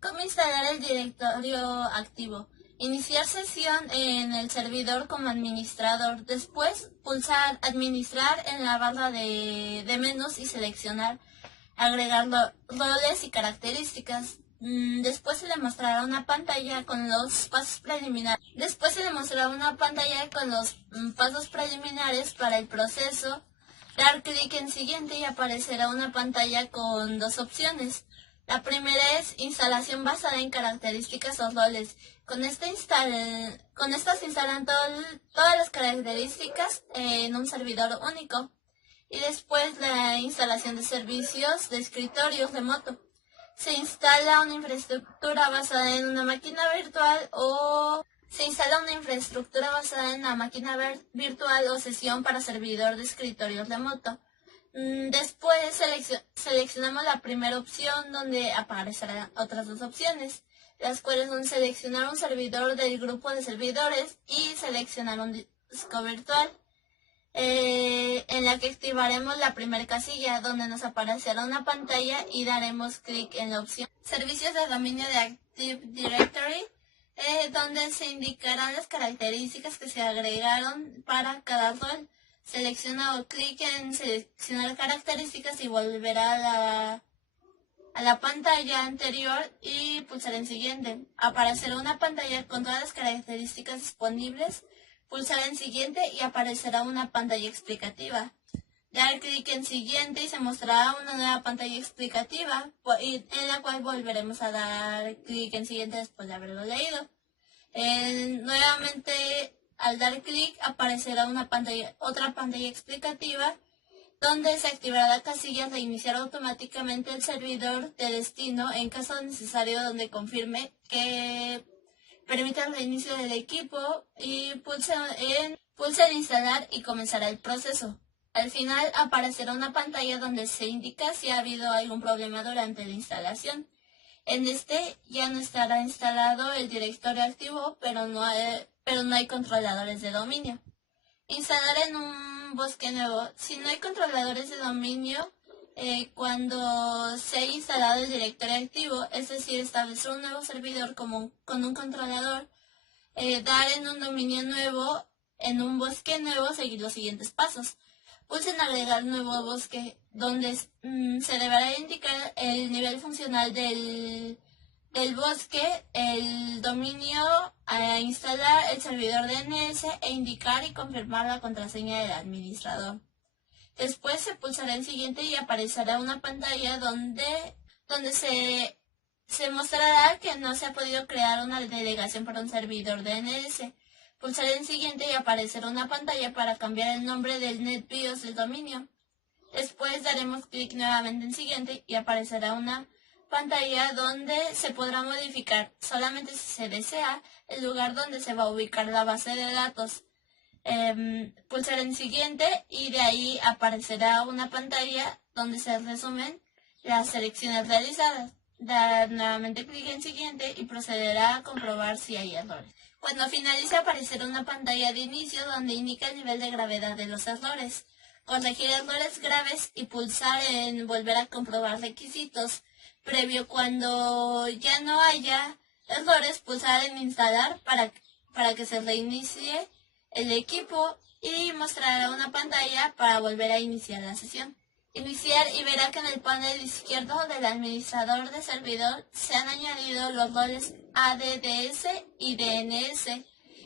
¿Cómo instalar el directorio activo? Iniciar sesión en el servidor como administrador. Después, pulsar Administrar en la barra de menús y seleccionar Agregar roles y características. Después se le mostrará una pantalla con los pasos preliminares. Pasos preliminares para el proceso. Dar clic en Siguiente y aparecerá una pantalla con dos opciones. La primera es instalación basada en características o roles. Con esta se instalan todas las características en un servidor único. Y después la instalación de servicios de escritorio remoto. Se instala una infraestructura basada en una máquina virtual o sesión para servidor de escritorio remoto. Después seleccionamos la primera opción, donde aparecerán otras dos opciones, las cuales son seleccionar un servidor del grupo de servidores y seleccionar un disco virtual, en la que activaremos la primera casilla, donde nos aparecerá una pantalla y daremos clic en la opción Servicios de dominio de Active Directory, donde se indicarán las características que se agregaron para cada rol. Selecciona o clic en seleccionar características y volverá a la pantalla anterior y pulsar en Siguiente. Aparecerá una pantalla con todas las características disponibles. Pulsar en Siguiente y aparecerá una pantalla explicativa. Dar clic en Siguiente y se mostrará una nueva pantalla explicativa, en la cual volveremos a dar clic en Siguiente después de haberlo leído. Nuevamente, al dar clic aparecerá otra pantalla explicativa, donde se activará la casilla Reiniciar automáticamente el servidor de destino en caso necesario, donde confirme que permite el reinicio del equipo y pulse en Instalar y comenzará el proceso. Al final aparecerá una pantalla donde se indica si ha habido algún problema durante la instalación. En este ya no estará instalado el directorio activo, pero no hay controladores de dominio. Instalar en un bosque nuevo. Si no hay controladores de dominio, cuando se haya instalado el directorio activo, es decir, establecer un nuevo servidor con un controlador, dar en un dominio nuevo, en un bosque nuevo, seguir los siguientes pasos. Pulsen Agregar nuevo bosque, donde se deberá indicar el nivel funcional del bosque, el dominio a instalar, el servidor DNS e indicar y confirmar la contraseña del administrador. Después se pulsará en Siguiente y aparecerá una pantalla donde se mostrará que no se ha podido crear una delegación para un servidor DNS. Pulsaré en Siguiente y aparecerá una pantalla para cambiar el nombre del NetBIOS del dominio. Después daremos clic nuevamente en Siguiente y aparecerá una pantalla donde se podrá modificar, solamente si se desea, el lugar donde se va a ubicar la base de datos. Pulsar en Siguiente y de ahí aparecerá una pantalla donde se resumen las selecciones realizadas. Dar nuevamente clic en Siguiente y procederá a comprobar si hay errores. Cuando finalice aparecerá una pantalla de inicio donde indica el nivel de gravedad de los errores. Corregir errores graves y pulsar en Volver a comprobar requisitos. Previo, cuando ya no haya errores, pulsar en Instalar para que se reinicie el equipo y mostrará una pantalla para volver a iniciar la sesión. Iniciar y verá que en el panel izquierdo del administrador de servidor se han añadido los roles ADDS y DNS.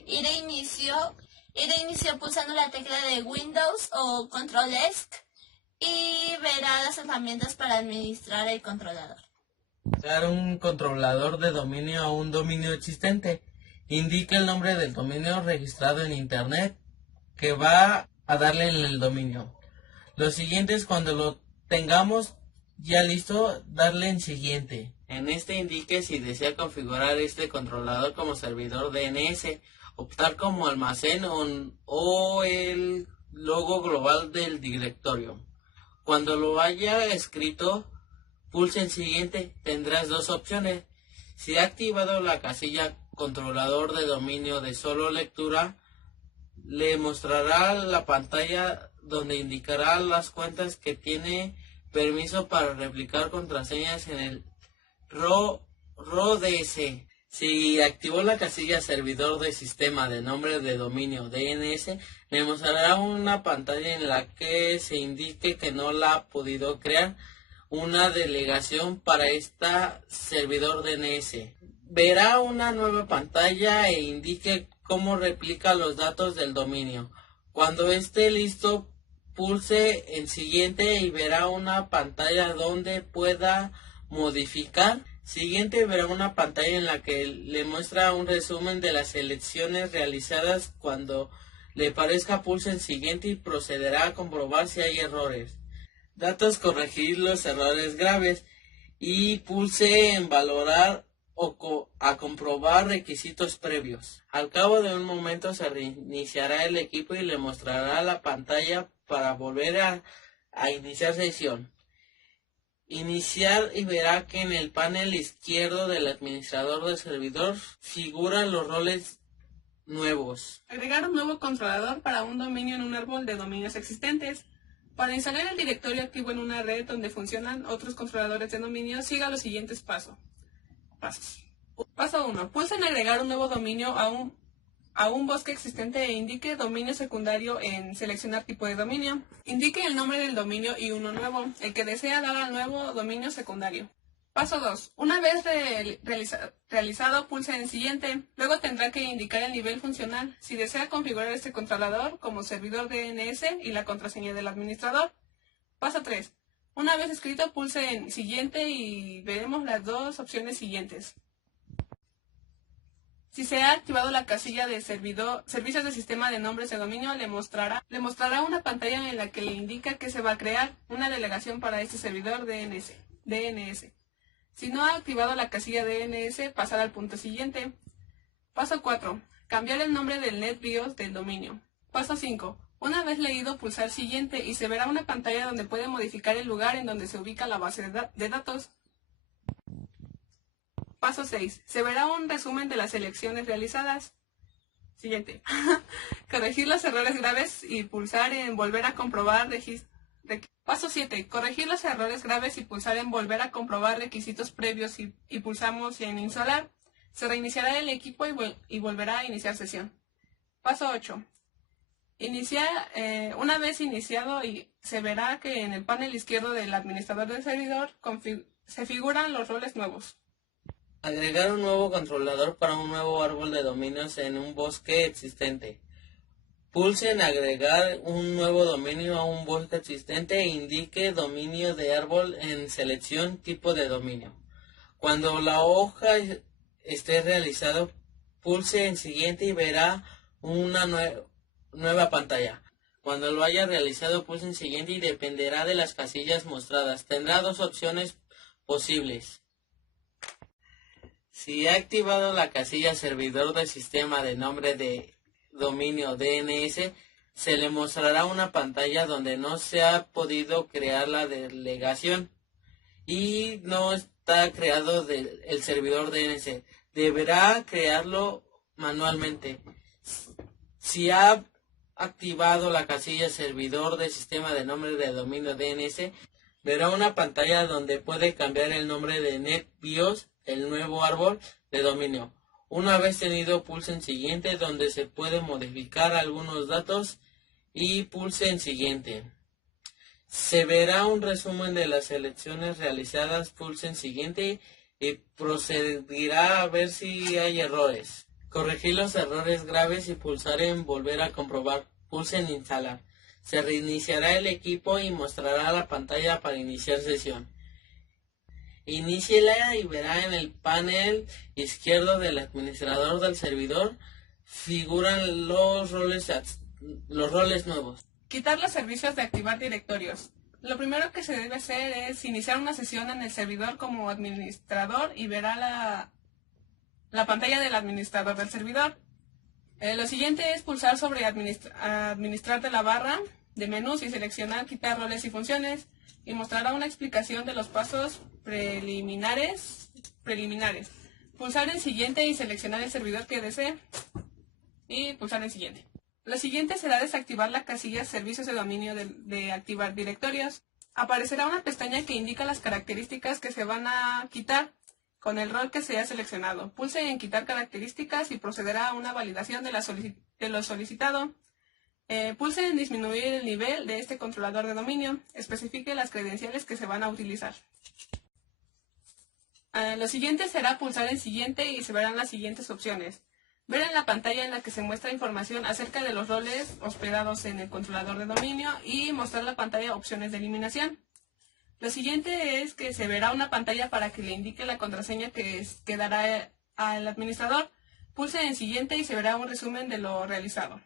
Ir de inicio pulsando la tecla de Windows o Control ESC y verá las herramientas para administrar el controlador. Dar un controlador de dominio a un dominio existente. Indica el nombre del dominio registrado en Internet que va a darle en el dominio. Lo siguiente es, cuando lo tengamos ya listo, darle en Siguiente. En este indique si desea configurar este controlador como servidor DNS, optar como almacén o el logo global del directorio. Cuando lo haya escrito, pulse en Siguiente. Tendrás dos opciones. Si ha activado la casilla controlador de dominio de solo lectura, le mostrará la pantalla donde indicará las cuentas que tiene permiso para replicar contraseñas en el RO RODS. Si activó la casilla servidor de sistema de nombre de dominio DNS, le mostrará una pantalla en la que se indique que no la ha podido crear una delegación para este servidor DNS. Verá una nueva pantalla e indique cómo replica los datos del dominio. Cuando esté listo, pulse en siguiente y verá una pantalla donde pueda modificar. Siguiente verá una pantalla en la que le muestra un resumen de las selecciones realizadas. Cuando le parezca, pulse en siguiente y procederá a comprobar si hay errores. Datos: corregir los errores graves y pulse en valorar o a comprobar requisitos previos. Al cabo de un momento se reiniciará el equipo y le mostrará la pantalla para volver a iniciar sesión. Iniciar y verá que en el panel izquierdo del administrador del servidor figuran los roles nuevos. Agregar un nuevo controlador para un dominio en un árbol de dominios existentes. Para instalar el directorio activo en una red donde funcionan otros controladores de dominio, siga los siguientes pasos. Paso 1. Pulse en agregar un nuevo dominio a un bosque existente e indique dominio secundario en seleccionar tipo de dominio. Indique el nombre del dominio y uno nuevo, el que desea dar al nuevo dominio secundario. Paso 2. Una vez realizado, pulse en siguiente. Luego tendrá que indicar el nivel funcional, si desea configurar este controlador como servidor DNS y la contraseña del administrador. Paso 3. Una vez escrito, pulse en siguiente y veremos las dos opciones siguientes. Si se ha activado la casilla de servicios de sistema de nombres de dominio, le mostrará una pantalla en la que le indica que se va a crear una delegación para este servidor DNS. Si no ha activado la casilla DNS, pasar al punto siguiente. Paso 4. Cambiar el nombre del NetBIOS del dominio. Paso 5. Una vez leído, pulsar siguiente y se verá una pantalla donde puede modificar el lugar en donde se ubica la base de datos. Paso 6. Se verá un resumen de las selecciones realizadas. Siguiente. Corregir los errores graves y pulsar en volver a comprobar Paso 7. Corregir los errores graves y pulsar en volver a comprobar requisitos previos y pulsamos en instalar. Se reiniciará el equipo y volverá a iniciar sesión. Paso 8. Una vez iniciado, se verá que en el panel izquierdo del administrador del servidor se figuran los roles nuevos. Agregar un nuevo controlador para un nuevo árbol de dominios en un bosque existente. Pulse en agregar un nuevo dominio a un bosque existente e indique dominio de árbol en selección tipo de dominio. Cuando la hoja esté realizado, pulse en siguiente y verá una nueva pantalla. Cuando lo haya realizado, pulse en siguiente y dependerá de las casillas mostradas. Tendrá dos opciones posibles. Si ha activado la casilla servidor del sistema de nombre de dominio DNS, se le mostrará una pantalla donde no se ha podido crear la delegación y no está creado el servidor DNS. Deberá crearlo manualmente. Si ha activado la casilla servidor del sistema de nombre de dominio DNS, verá una pantalla donde puede cambiar el nombre de NetBIOS, el nuevo árbol de dominio. Una vez tenido, pulse en siguiente, donde se puede modificar algunos datos y pulse en siguiente. Se verá un resumen de las selecciones realizadas, pulse en siguiente y procederá a ver si hay errores. Corregir los errores graves y pulsar en volver a comprobar, pulse en instalar. Se reiniciará el equipo y mostrará la pantalla para iniciar sesión. Iníciela y verá en el panel izquierdo del administrador del servidor figuran los roles nuevos. Quitar los servicios de activar directorios. Lo primero que se debe hacer es iniciar una sesión en el servidor como administrador y verá la pantalla del administrador del servidor. Lo siguiente es pulsar sobre administrar de la barra de menús y seleccionar quitar roles y funciones y mostrará una explicación de los pasos preliminares. Pulsar en siguiente y seleccionar el servidor que desee y pulsar en siguiente. Lo siguiente será desactivar la casilla servicios de dominio de activar directorios. Aparecerá una pestaña que indica las características que se van a quitar. con el rol que se ha seleccionado. Pulse en quitar características y procederá a una validación de lo solicitado. Pulse en disminuir el nivel de este controlador de dominio. Especifique las credenciales que se van a utilizar. Lo siguiente será pulsar en siguiente y se verán las siguientes opciones. Ver en la pantalla en la que se muestra información acerca de los roles hospedados en el controlador de dominio y mostrar la pantalla opciones de eliminación. Lo siguiente es que se verá una pantalla para que le indique la contraseña que dará al administrador. Pulse en siguiente y se verá un resumen de lo realizado.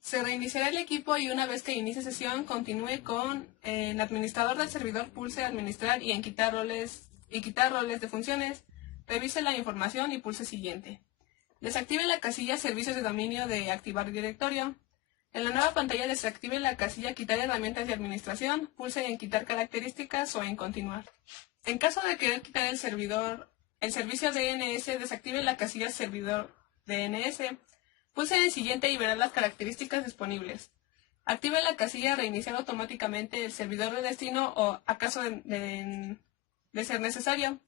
Se reiniciará el equipo y una vez que inicie sesión continúe con el administrador del servidor, pulse administrar y en quitar roles de funciones, revise la información y pulse siguiente. Desactive la casilla servicios de dominio de activar directorio. En la nueva pantalla desactive la casilla quitar herramientas de administración, pulse en quitar características o en continuar. En caso de querer quitar el servicio DNS, desactive la casilla servidor DNS, pulse en siguiente y verá las características disponibles. Active la casilla reiniciar automáticamente el servidor de destino o a caso de ser necesario.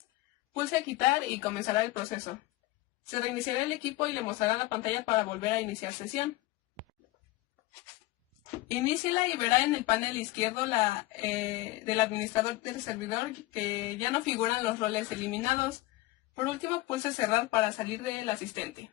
Pulse quitar y comenzará el proceso. Se reiniciará el equipo y le mostrará la pantalla para volver a iniciar sesión. Iníciela y verá en el panel izquierdo del administrador del servidor que ya no figuran los roles eliminados. Por último, pulse cerrar para salir del asistente.